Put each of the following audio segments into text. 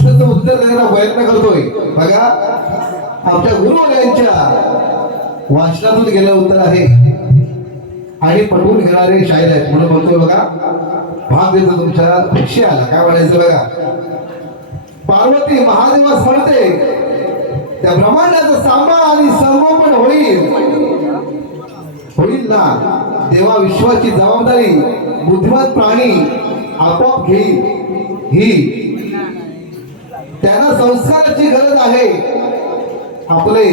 प्रश्नाचं उत्तर देण्याचा प्रयत्न करतोय. बघा आमच्या यांच्या वाचनातून गेलं उत्तर आहे. आणि पटवून घेणारे शाहीर आहेत. म्हणून बोलतोय बघा भाग देतो तुमच्या विषयाला काय म्हणायचं बघा? पार्वती महादेवा म्हणते त्या ब्रह्मांडाचा सांभाळ आणि संगोपन होईल. होईल ना? देवा विश्वाची जबाबदारी बुद्धिमान प्राणी आपोआप घेईल. ही त्यांना संस्काराची गरज आहे. आपले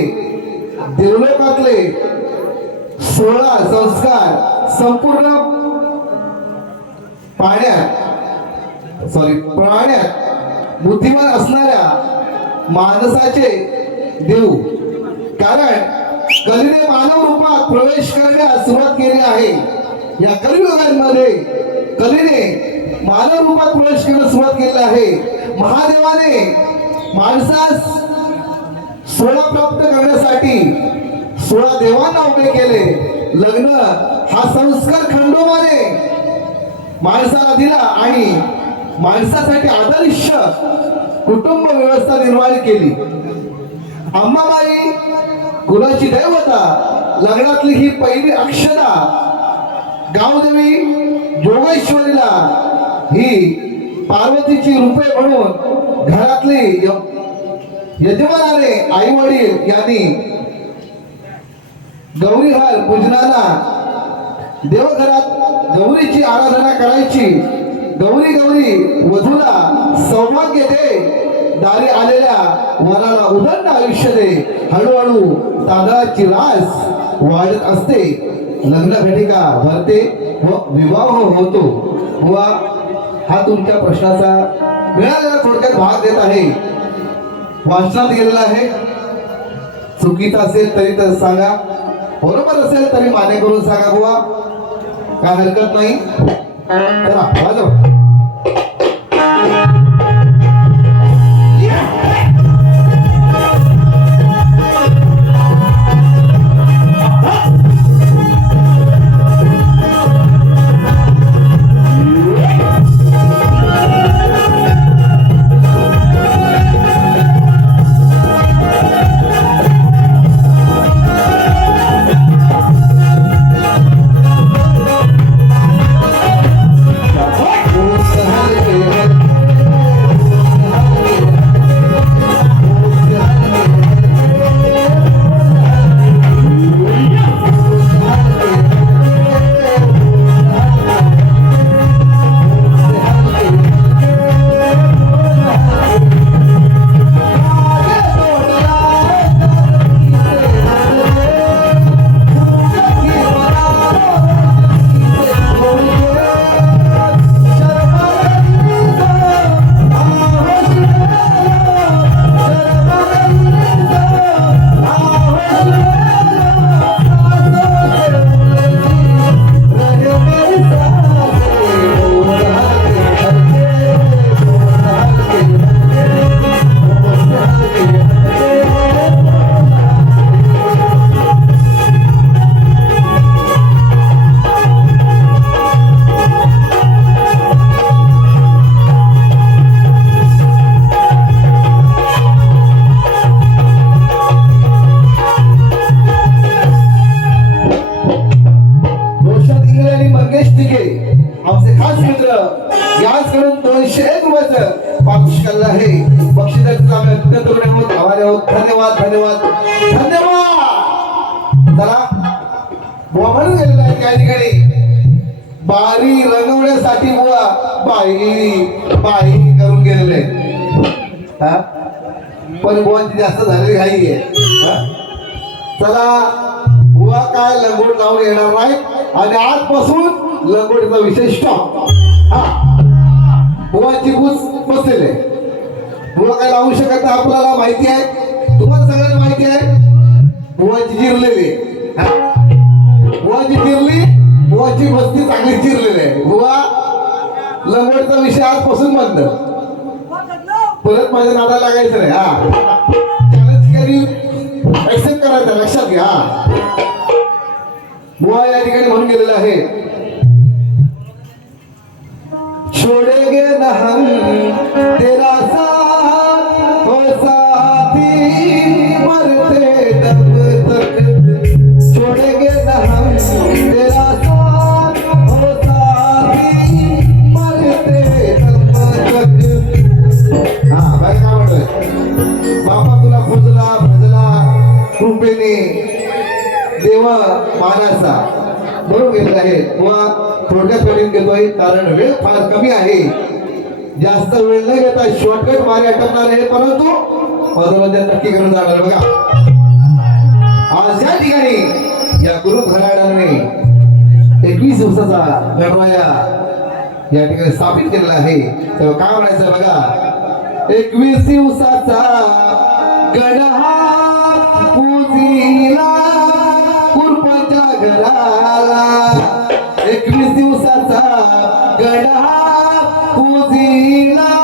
देवलोकातले सोळा संस्कार संपूर्ण पाण्यात सॉरी प्राण्यात बुद्धिमान असणाऱ्या माणसाचे देऊ. कारण कलीने मानव रूपात प्रवेश करण्यास सुरुवात केली आहे. या कलियुगांमध्ये कलीने मानव रूपात प्रवेश करण्यास सुरुवात केली आहे. महादेवाने माणसास सोळा प्राप्त करण्यासाठी सोळा देवांना उभे केले. लग्न हा संस्कार खंडोबाने माणसाला दिला आणि माणसासाठी आदर्श कुटुंब व्यवस्था निर्माण केली. अंबाबाई कुलाची दैवता? लग्नातली ही पहिली अक्षरा गावदेवी जोगेश्वरीला ही पार्वतीची रूपे म्हणून घरातली य- यजमानाने आई वडील यांनी गौरीहार पूजनाला देवघरात गौरीची आराधना करायची. गौरी गौरी वधूला सौभाग्य दे. दारी आलेल्या वराला उदंड आयुष्य दे. हळूहळू तांदळाची रास वाढत असते. लग्न घटिका भरते व विवाह होतो. व हा तुमच्या प्रश्नाचा मिळालेला थोडक्यात भाग देत आहे. वाचनात गेलेला आहे. चुकीचं असेल तरी तर सांगा. बरोबर असेल तरी मान्य करून सांगा बुवा. काय हरकत नाही. तर वाजव पण बुवांची जास्त झालेली घाई आहे चला बुवा काय लंगोट लावून येणार नाही आणि आजपासून लंगोटीचा विषय स्टॉप हा. बुवाची बूज बसलेले बुवा काय लावू शकत नाही आपल्याला माहिती आहे. तुम्हाला सगळ्यांना माहिती आहे बुवाची जिरलेली बुवाची जिरली बुवाची बस्ती चांगली चिरलेली आहे. बुवा लंगोटीचा विषय आजपासून बंद. परत माझ्या नादा लागायचं नाही हा. चॅलेंज ऍक्सेप्ट करायचं लक्षात घ्या बुवा या ठिकाणी म्हणून गेलेला आहे. छोडेगे न हम तेरा साथ ओ हो साथी मरते. कृपेने देव मानाचा म्हणून गेलेला आहे. किंवा थोडक्यात वेळेत गेलोय कारण वेळ फार कमी आहे. जास्त वेळ न घेता शॉर्टकट मारे अटकणार आहे परंतु मनोरंजन नक्की करून जाणार बघा. आज या ठिकाणी या गुरु घराण्याने एकवीस दिवसाचा गणराया या ठिकाणी स्थापित केलेला आहे. तेव्हा काय म्हणायचं बघा? एकवीस दिवसाचा गणहा पूजीला कुरपाच्या घराला. एकवीस दिवसाचा गडा पूजीला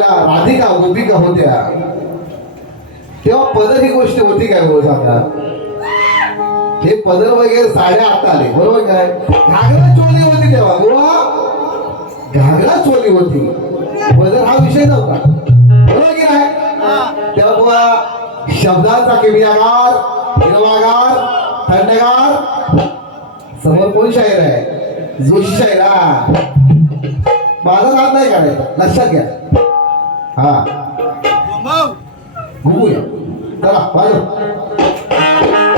वेळेला राधिका गोपिका होत्या तेव्हा पदर ही गोष्ट होती काय बोल सांगा? हे पदर वगैरे साड्या आता आले बरोबर काय? घागरा चोली होती तेव्हा. बुवा घागरा चोली होती. पदर हा विषय नव्हता. बरोबर की नाही? तेव्हा बुवा शब्दाचा किमयागार हिरवागार थंडगार समोर कोण शाहीर आहे? जोशी शाहीर. हा. माझा नाद नाही काढायचा. लक्षात घ्या. हा घुमूया चला वाजव मी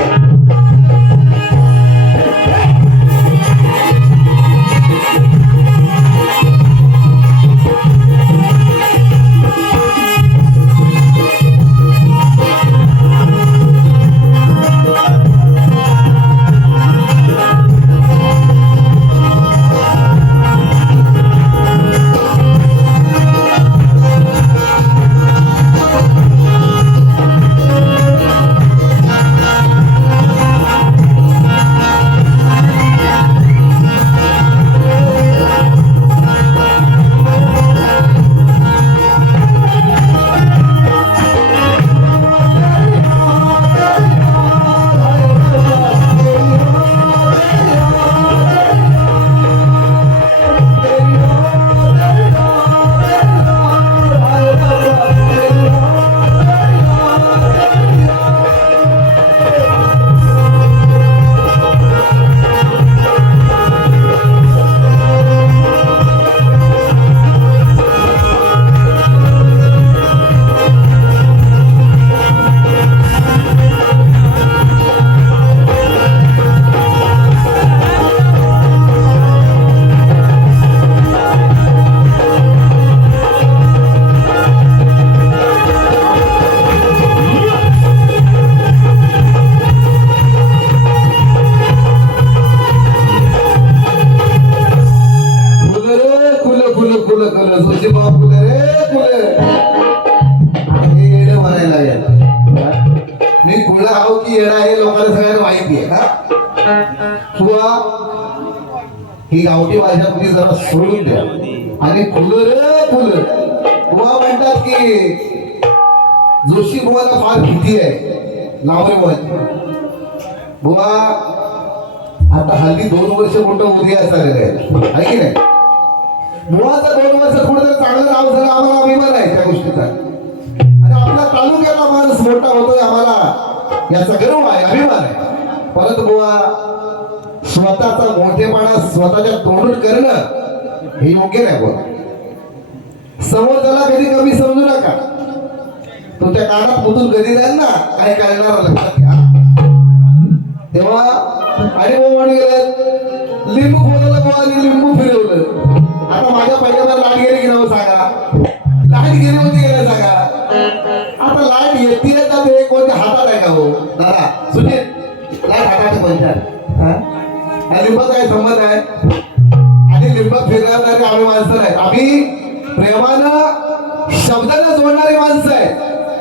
वर्ष मोठं आहे की नाही? मुळाचा दोन वर्ष कुठेतरी चांगलं नाव झालं आम्हाला अभिमान आहे त्या गोष्टीचा. आणि आपला तालुक्याला माणूस मोठा होतोय आम्हाला याचा गर्व आहे अभिमान आहे. परत बुवा स्वतःचा मोठेपणा स्वतःच्या तोंडून करणं हे योग्य नाही बुवा. समोर त्याला कधी कमी समजू नका. तो त्या कानात मुतून कधी जाईल ना काय करणार लक्षात घ्या. तेव्हा आणि मग हो, म्हणून गेलं लिंबू फोडलं बुवा लिंबू फिरवलं. आता माझ्या पहिल्यांदा लाट गेले की नाव सांगा? लाट गेले होती गेलं सांगा. आता लाट येते का ते कोणत्या हातात आहे का हो? दादा सुनील लाट हातात कोणत्या हा? या लिंबाचा काय संबंध आहे? आणि लिंब फिरवणारे आम्ही माणसं नाही आम्ही प्रेमानं शब्दानं जोडणारी माणसं आहे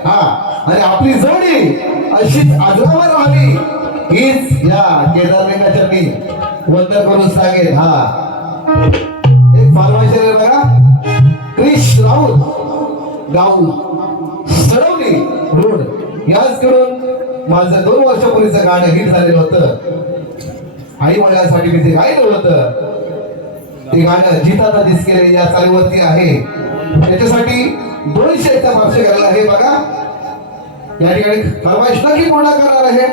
हा. आणि आपली जोडी अशीच आजरावर राहावी हीच या केदारलिंगाच्या मी वंदन करून सांगेल. हा. एक फार्माशी बघा. क्रिश राऊत. गाव सडवली रोड. याच करून माझं दोन वर्षापूर्वीचं गाणं हिट झालेलं होतं. आई वडिलांसाठी मी ते गायलं होतं ते गाणं जिताचा दिसकेले या चालीवरती आहे. त्याच्यासाठी दोनशे एकदा फारसे करायला आहे बघा. या ठिकाणी फरमाईश नक्की पूर्ण करणार आहे.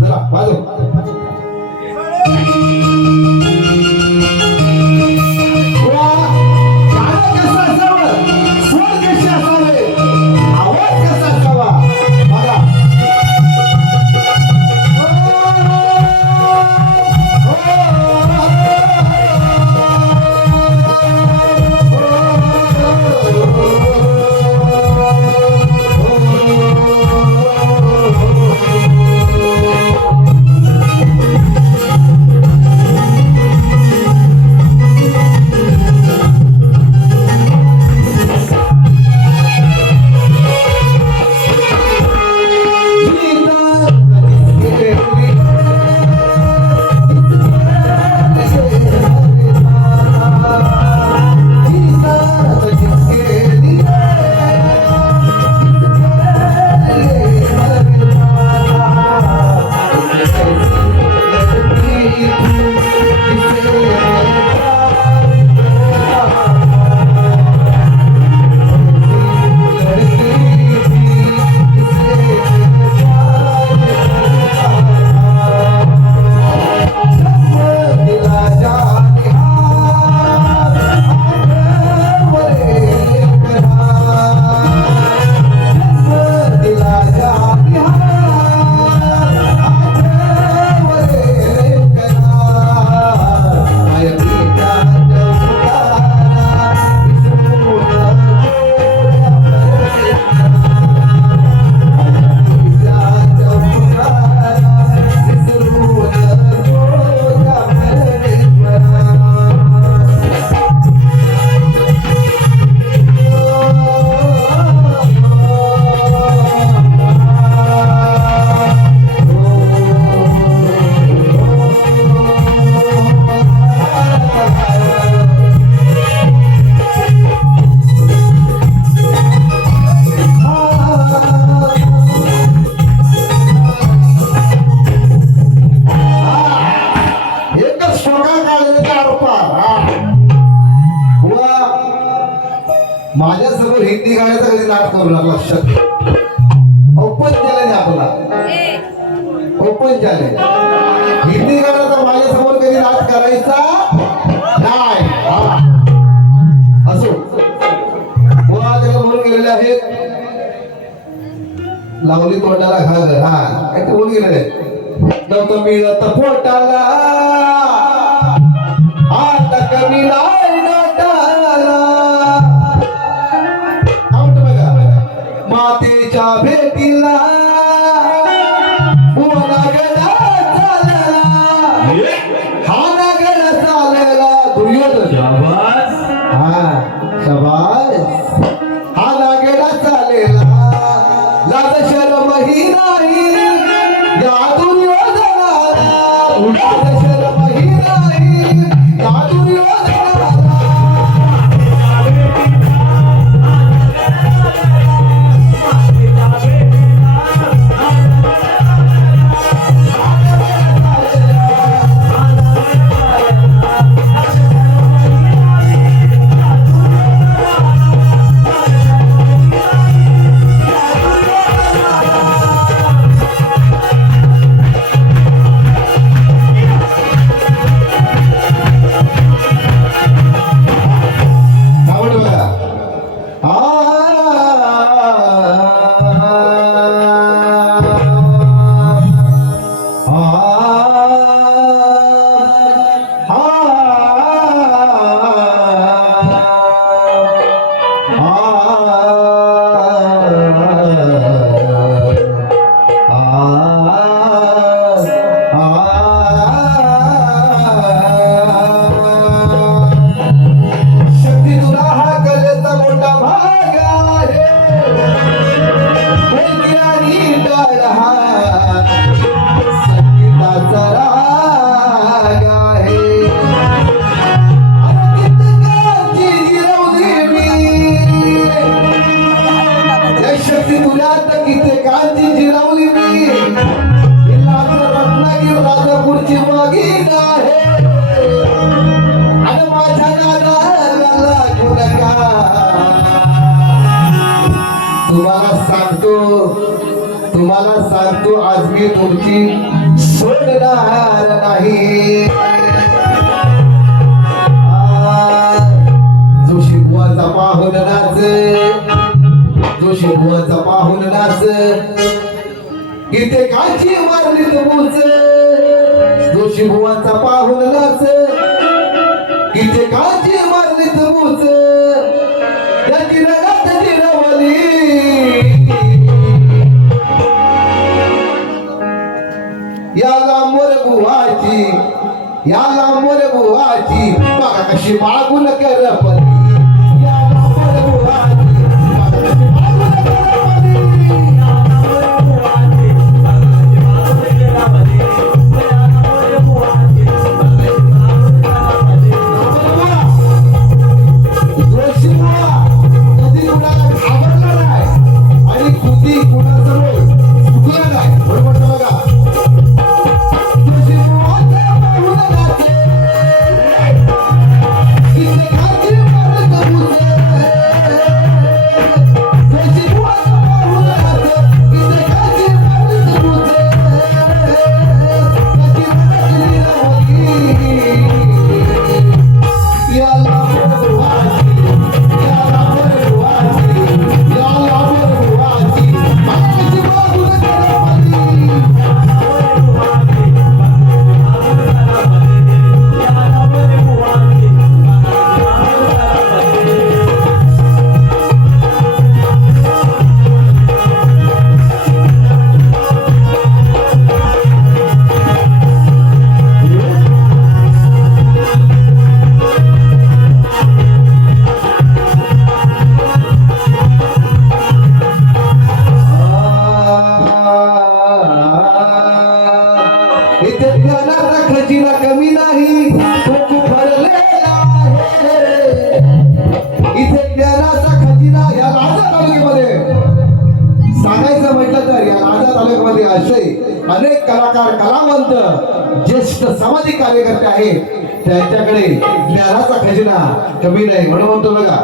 चला बाजू माझ्यासमोर हिंदी गाण्याचा कधी नाट करू लागला लक्षात ओपन चॅलेंज आपला? ओपन चॅलेंज हिंदी गाण्याचा माझ्यासमोर कधी नाट करायचा नाही. असो. त्याला म्हणून गेलेले आहेत. लावली तोंडाला घागर हा काय ते बोलून गेलेले आहेत. मिळत पोटाला. पाहून नाच इथे काची मारली तबूच जोशी बुवाचा पाहून नाच. इथे काची मारली तबूच त्याची जिरवली याला मोर बुवाची याला मोर बुवाची. बघा कशी मागून करपली संत ज्येष्ठ सामाजिक कार्यकर्ते आहेत. त्यांच्याकडे ज्ञानाचा खजिना कमी नाही म्हणून म्हणतो बघा.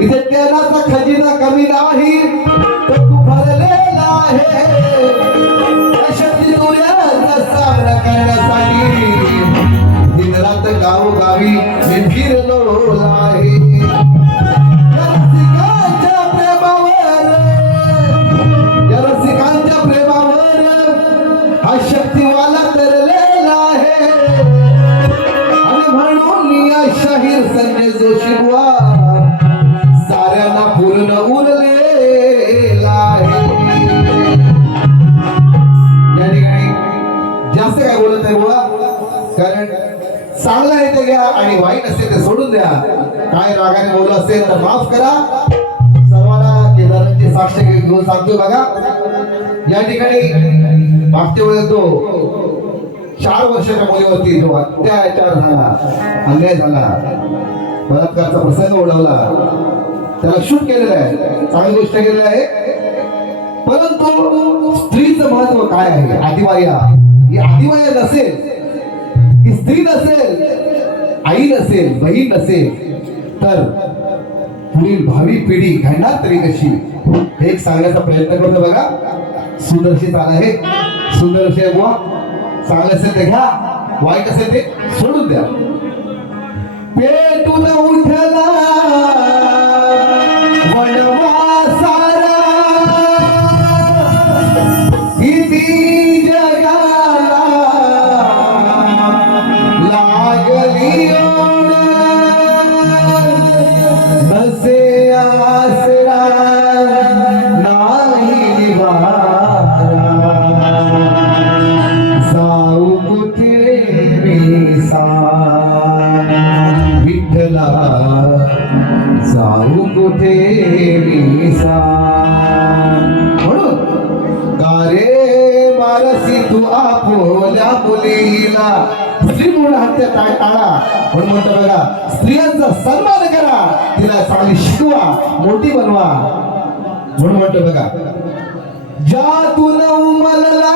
इथे ज्ञानाचा खजिना कमी नाही. तो खूप भरलेला आहे. करण्यासाठी. गावोगावी संजय जोशी बुवा साऱ्यांना पूर्ण उरलेला आहे. या ठिकाणी जास्त काय बोलत आहे बुवा. कारण चांगलं आहे ते घ्या आणि वाईट असेल ते सोडून द्या. काय रागाने बोलत असेल तर माफ करा. सर्वांना केदारांची साक्ष घेऊन सांगतो बघा. या ठिकाणी मागच्या वेळेस तो चार वर्षाच्या मुलीवरती जो अत्याचार झाला. अन्याय झाला. बलात्कारचा प्रसंग ओढवला. त्याला शूट केलेला आहे. चांगली गोष्ट केलेली आहे. परंतु स्त्रीचं महत्त्व काय आहे? आदिवाया. ही आदिवाया नसेल ही स्त्री नसेल आई नसेल बहीण नसेल तर पुढील भावी पिढी घडणार तरी कशी? हे एक सांगण्याचा प्रयत्न करतो बघा. सुंदरशी चाल आहे. सुंदरशी आहे बुवा. चांगलं असेल ते घ्या. वाईट असेल ते सोडून द्या. पेटून उठला. स्त्रियांचा सन्मान करा. तिला चांगली शिकवा मोठी बनवा. म्हणून म्हणतो बघा ज्यातून उमलला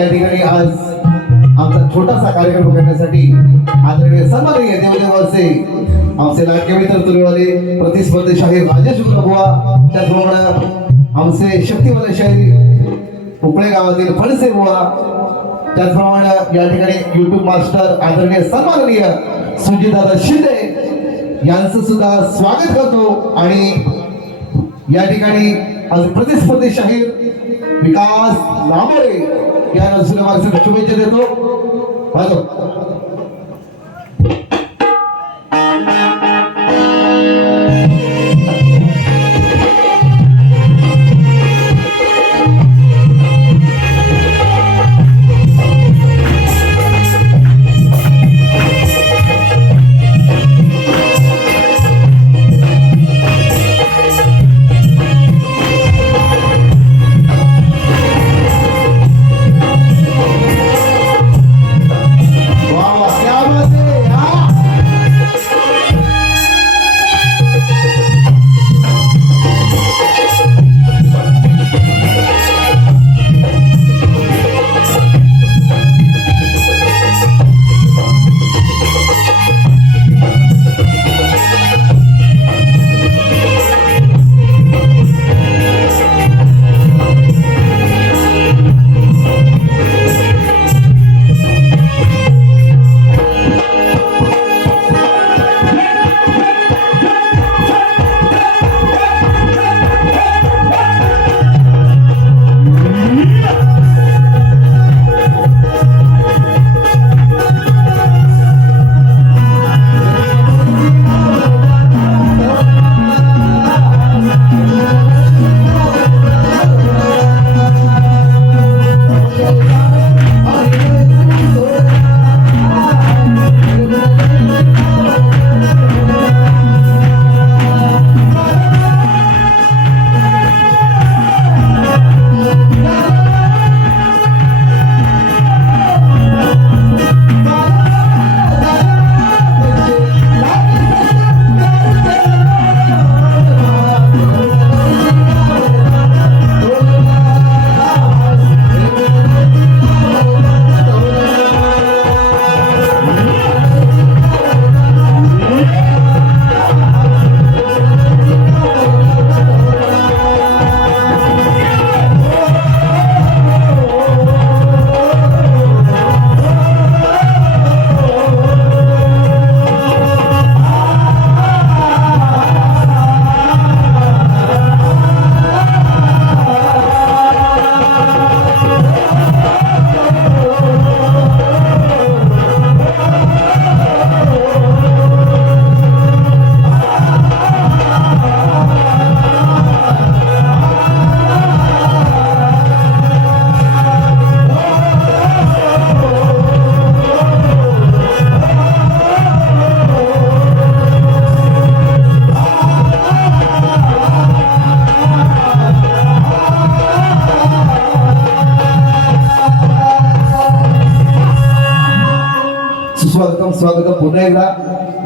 या ठिकाणी आज आमचा छोटासा कार्यक्रम करण्यासाठी आदरणीय सन्माननीय देवदेवाचे आमचे लाडके मित्र तुरीवाले प्रतिस्पर्धी शाहीर राजेश बुवा त्याचप्रमाणे आमचे शक्तिवाले शाहीर उपळे गावातील फणसे बुवा त्याचप्रमाणे या ठिकाणी युट्यूब मास्टर आदरणीय सन्माननीय सुजितदादा शिंदे यांचं सुद्धा स्वागत करतो आणि या ठिकाणी आज प्रतिस्पर्धी शाहीर विकास लांबोरे या सुद्धा माझ्या शुभेच्छा देतो.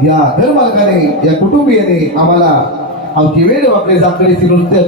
या घरमालकाने या कुटुंबियाने आम्हाला आमची वेळ वाकडे जाकडेचे नृत्य